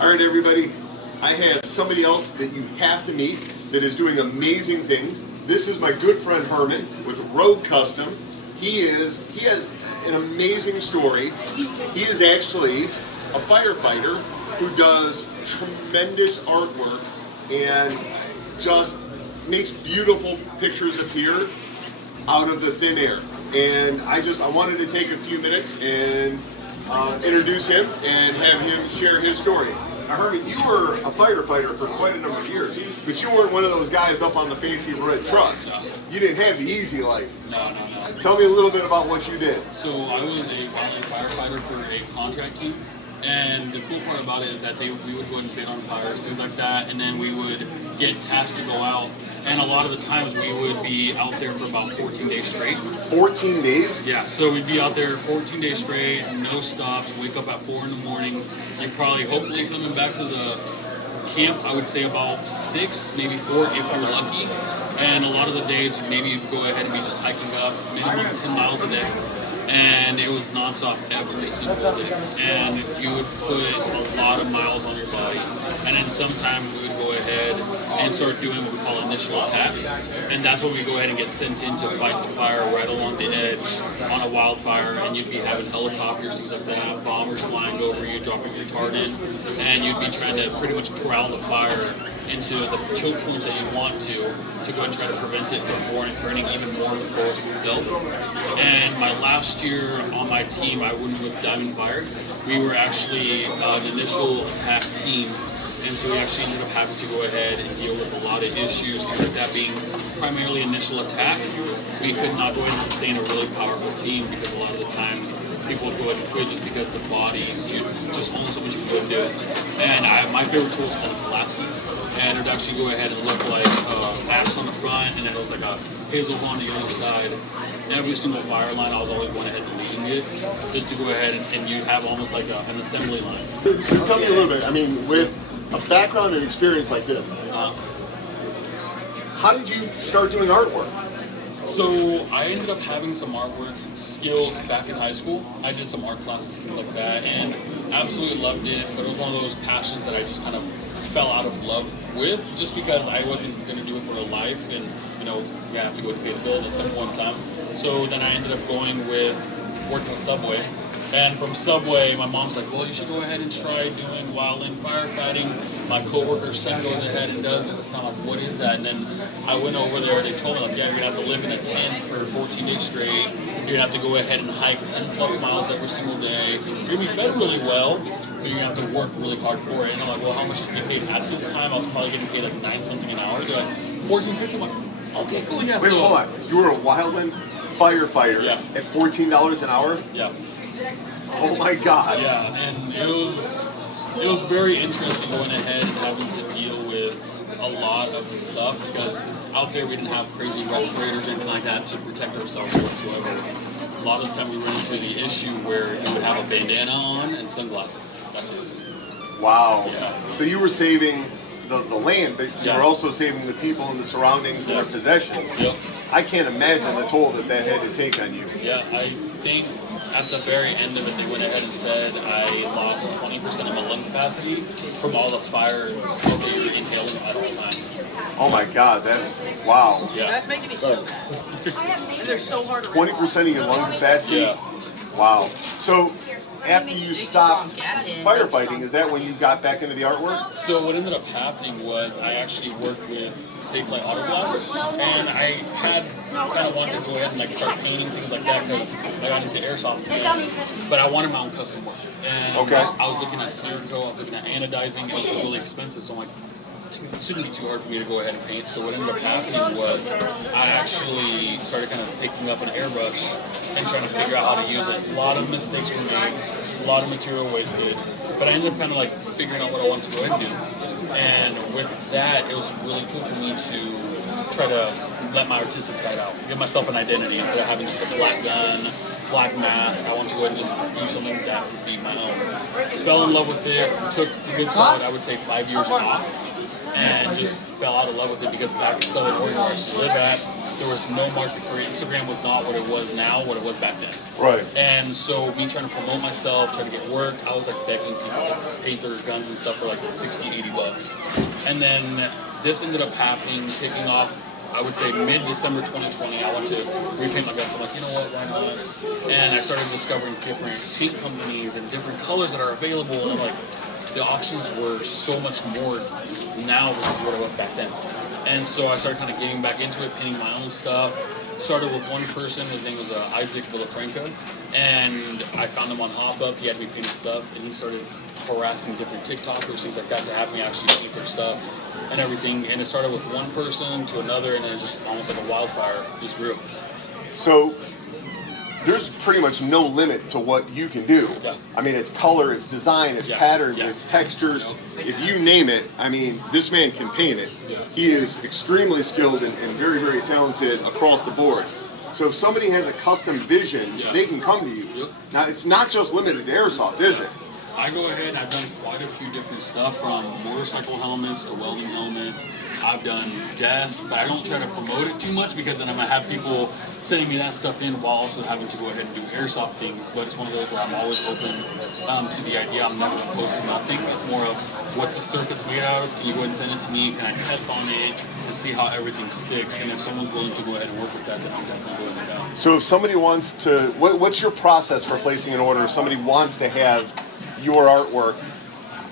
All right, everybody. I have somebody else that you have to meet that is doing amazing things. This is my good friend Herman with Road Custom. He has an amazing story. He is actually a firefighter who does tremendous artwork and just makes beautiful pictures appear out of the thin air. And I wanted to take a few minutes and introduce him and have him share his story. Now, Herman, you were a firefighter for quite a number of years, but you weren't one of those guys up on the fancy red trucks. You didn't have the easy life. No. Tell me a little bit about what you did. So I was a Wild Land Firefighter for a contract team, and the cool part about it is that we would go and bid on fires, things like that, and then we would get tasked to go out. And a lot of the times we would be out there for about 14 days straight. 14 days? Yeah, so we'd be out there 14 days straight, no stops, wake up at 4 in the morning. Like probably, hopefully coming back to the camp, I would say about 6, maybe 4 if you're lucky. And a lot of the days, maybe you'd go ahead and be just hiking up minimum 10 miles a day. And it was nonstop every single day. And you would put a lot of miles on your body. And then sometimes we would go ahead and start doing what we call initial attack. And that's when we go ahead and get sent in to fight the fire right along the edge on a wildfire. And you'd be having helicopters, things like that, bombers flying over you, dropping retardant. And you'd be trying to pretty much corral the fire into the choke points that you want to go and try to prevent it from burning even more of the forest itself. And my last year on my team, I went with Diamond Fire. We were actually an initial attack team, and so we actually ended up having to go ahead and deal with a lot of issues, things like that being primarily initial attack. We could not go ahead and sustain a really powerful team because a lot of the times people would go ahead and quit just because the body, just only so much you could do. And my favorite tool is called Pulaski. And it would actually go ahead and look like axe on the front, and then it was like a hazel on the other side. Every single fire line, I was always going ahead and leading it, just to go ahead and you have almost like an assembly line. So tell me a little bit, I mean, with a background and experience like this, how did you start doing artwork? So I ended up having some artwork skills back in high school. I did some art classes, things like that, and absolutely loved it, but it was one of those passions that I just kind of fell out of love with, just because I wasn't going to do it for a life, and you have to go to pay the bills at some point in time. So then I ended up going with working with Subway. And from Subway, my mom's like, well, you should go ahead and try doing Wild Land Firefighting. My coworker's son goes ahead and does it. It's not like, what is that? And then I went over there, they told me, like, yeah, you're going to have to live in a tent for 14 days straight. You're going to have to go ahead and hike 10 plus miles every single day. You're going to be fed really well, but you're going to have to work really hard for it. And I'm like, well, how much is it getting paid? At this time, I was probably getting paid like 9 something an hour. They're like, 14, 15. I'm like, okay, cool, yeah. Wait, hold on. You were a Wild Land Firefighter at $14 an hour? Yeah. Oh my God. Yeah, and it was very interesting going ahead and having to deal with a lot of the stuff, because out there we didn't have crazy respirators or anything like that to protect ourselves whatsoever. A lot of the time we run into the issue where you would have a bandana on and sunglasses. That's it. Wow. Yeah. So you were saving the land, but you were also saving the people and the surroundings and their possessions. Yep. I can't imagine the toll that had to take on you. Yeah, I think at the very end of it, they went ahead and said I lost 20% of my lung capacity from all the fire and smoke that you're inhaling at all times. Oh my God, that's wow. Yeah. That's making me so mad. And they're so hard to 20% of your lung capacity? Yeah. Wow. So after you stopped firefighting, is that when you got back into the artwork? So what ended up happening was I actually worked with Safe Flight Auto Glass, and I had kind of wanted to go ahead and like start painting things like that because I got into airsoft again. But I wanted my own custom work, and I was looking at Cerakote, I was looking at anodizing. It was really expensive, so I'm like, it shouldn't be too hard for me to go ahead and paint. So what ended up happening was I actually started kind of picking up an airbrush and trying to figure out how to use it. A lot of mistakes were made, a lot of material wasted, but I ended up kind of like figuring out what I wanted to go ahead and do. And with that, it was really cool for me to try to let my artistic side out, give myself an identity instead of having just a black gun, black mask. I wanted to go ahead and just do something that would be my own. Fell in love with it, took a good solid, I would say 5 years off, and just fell out of love with it because back in Southern Oregon where I used to live at, there was no market for it. Instagram was not what it was now, what it was back then. Right. And so me trying to promote myself, trying to get work, I was like begging people to paint their guns and stuff for like 60, 80 bucks. And then this ended up happening, taking off, I would say mid-December 2020. I wanted to repaint my guns. So I'm like, you know what, why not? And I started discovering different paint companies and different colors that are available. And I'm like, the options were so much more now versus what it was back then. And so I started kind of getting back into it, painting my own stuff. Started with one person, his name was Isaac Villafranca, and I found him on Hop Up. He had me paint stuff, and he started harassing different TikTokers, things like that, to have me actually paint their stuff and everything. And it started with one person to another, and then it just almost like a wildfire just grew. So there's pretty much no limit to what you can do. Yeah. I mean, it's color, it's design, it's patterns, it's textures. If you name it, I mean, this man can paint it. Yeah. He is extremely skilled and very, very talented across the board. So if somebody has a custom vision, they can come to you. Yep. Now, it's not just limited to airsoft, is it? I go ahead, I've done quite a few different stuff, from motorcycle helmets to welding helmets. I've done desks, but I don't try to promote it too much, because then I'm going to have people sending me that stuff in while also having to go ahead and do airsoft things. But it's one of those where I'm always open to the idea. I'm never opposed to nothing. It's more of, what's the surface made out of? Can you go ahead and send it to me? Can I test on it and see how everything sticks? And if someone's willing to go ahead and work with that, then I'm definitely willing to go. So if somebody wants to, what's your process for placing an order if somebody wants to have your artwork,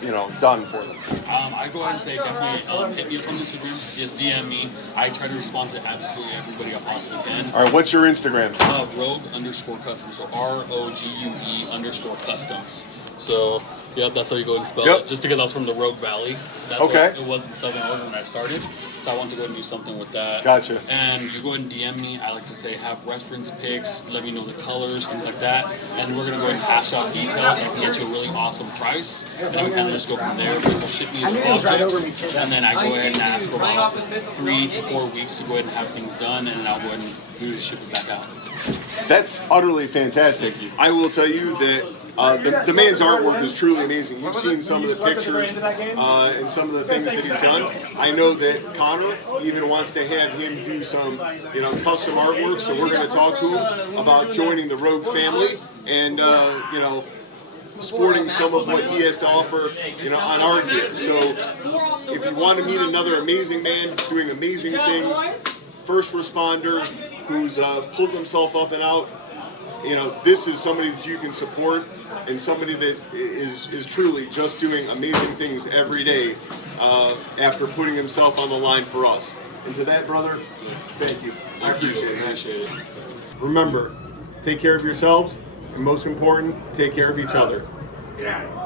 you know, done for them? I go ahead and say definitely hit me up on Instagram. Just DM me. I try to respond to absolutely everybody I possibly can. All right, what's your Instagram? Rogue_customs. So ROGUE_customs. So, yep, that's how you go ahead and spell Yep. it. Just because I was from the Rogue Valley. That's Okay. It wasn't Southern Oregon when I started. So I want to go ahead and do something with that. Gotcha. And you go ahead and DM me. I like to say, have reference pics, let me know the colors, things like that. And we're going to go ahead and hash out details. I can get you a really awesome price. And then we kind of just go from there. People ship me the projects. And then I go ahead and ask for about 3 to 4 weeks to go ahead and have things done. And then I'll go ahead and usually ship it back out. That's utterly fantastic. I will tell you that the man's artwork is truly amazing. You've seen some of the pictures and some of the things that he's done. I know that Connor even wants to have him do some, you know, custom artwork. So we're going to talk to him about joining the Rogue family and, you know, sporting some of what he has to offer, you know, on our gear. So if you want to meet another amazing man doing amazing things, first responder who's pulled himself up and out, you know, this is somebody that you can support, and somebody that is truly just doing amazing things every day after putting himself on the line for us. And to that, brother, thank you. I appreciate it. Appreciate it. Remember, take care of yourselves, and most important, take care of each other.